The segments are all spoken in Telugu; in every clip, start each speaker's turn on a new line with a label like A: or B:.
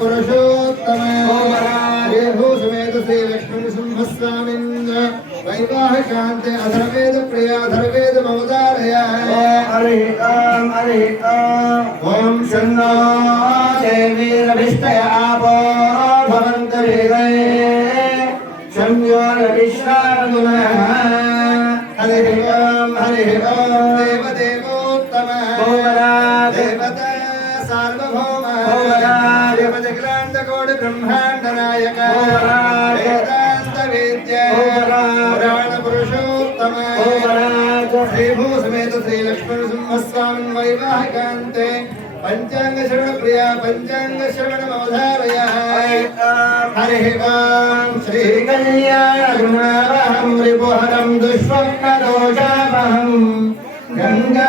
A: పురుషోత్తమ భూసమేత శ్రీ లక్ష్మీ సింహస్వామిన్ వైవాహికాంతే అధర్వేద ప్రియాధర్వేద మమదారయ
B: హరి ఓం హరి ఓం
A: ఓం షణ్ణో
B: దేవీరవిష్టయ ఆపో భవంత వేదే సంయోరవిశ్వానున
A: హరి సార్వభౌమ బ్రహ్మాండ నాయక వేదాంత వేద్య పురాణ పురుషోత్తమ
B: భువనాథ్
A: శ్రీభూసమేత శ్రీ లక్ష్మణ సింహస్వామి వైవాహికాంతే పంచాంగ శ్రవణ ప్రియ పంచాంగ శ్రవణ అవధారయ హరి ఓం శ్రీ
B: కళ్యాణగుణావహం రిపుహరం దోషావహం గంగా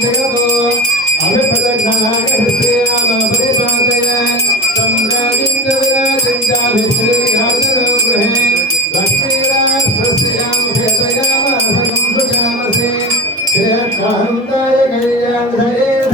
A: चिंतयतो अभिपदघ्नागरस्त्रियामा परिपादय तं राजिन्द्र विराजिन्द्रा विश्रीयादनो गृहे लक्ष्मीराष्ट्रस्यां भेदयामासं भुजामसे श्रेयःकान्ताय कल्याणधरे